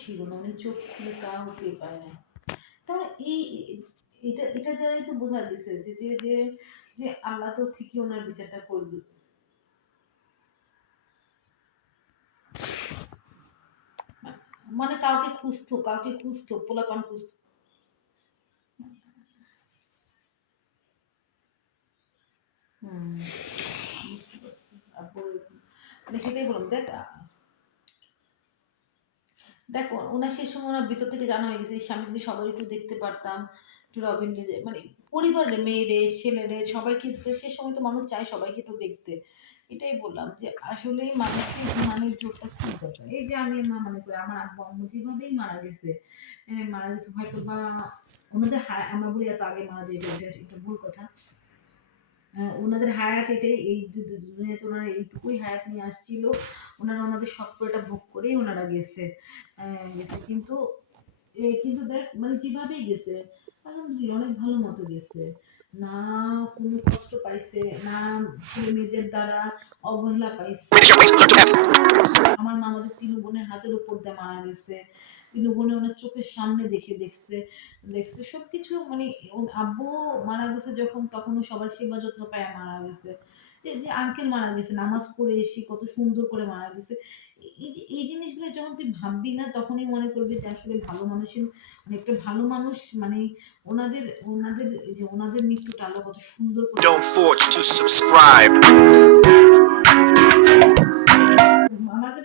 ছিল না, উনি চোখ খুলে কাউকে পায় না। তাহলে এই এটা এটা দ্বারাই তো বোঝা গেছে যে আল্লাহ তো ঠিকই ওনার বিচারটা করবে। মানে কাউকে খুঁজতো, পোলাপান খুঁজতো। হুম, বুঝতে পারছি। আপু মানে সেটাই বললাম, দেখো ওনার সেই সময় ওনার ভিতর থেকে জানা হয়ে গেছে, ইস আমি যদি সবাই একটু দেখতে পারতাম, একটু রবিন মানে পরিবারের মেয়েরে ছেলেরে সবাইকে তো সে সময় তো মানুষ চায় সবাইকে একটু দেখতে। এটাই বললাম যে আসলে মানুষকে ইমানের জোরটা খুব দরকার। এই যে আমি মনে করি আমার আব্বু আম্মু যেভাবেই মারা গেছে, মারা গেছে হয়তো বা ওনাদের আমরা বলি এত আগে মারা যাবে, এটা ভুল কথা। ওনাদের হায়াত এটাই, এই দুনিয়াতে ওনারা এইটুকুই হায়াত নিয়ে আসছিল। ওনারা ওনাদের সবটা ভোগ করেই ওনারা গেছে। গেছে কিন্তু কিন্তু দেখ মানে যেভাবেই গেছে আলহামদুলিল্লাহ অনেক ভালো মতো গেছে। না কোনো কষ্ট পাইছে, না ছেলে মেয়েদের দ্বারা অবহেলা পাইছে। আমার মা আমাদের তিন বোনের হাতের উপর দিয়ে মারা গেছে। তিন বোনে ওনার চোখের সামনে দেখছে সবকিছু মানে আব্বু মারা গেছে যখন তখনও সবার সেবা যত্ন পায় মারা গেছে। যে আঙ্কেল মারা গেছে নামাজ পড়ে এসে কত সুন্দর করে মারা গেছে। এই জিনিসগুলো যখন তুই ভাববি না তখনই মনে করবি যে আসলে ভালো মানুষের মানে একটা ভালো মানুষ মানে ওনাদের ওনাদের যে ওনাদের মৃত্যুটা আল্লাহ কত সুন্দর করে। Don't forget to subscribe. আমাদের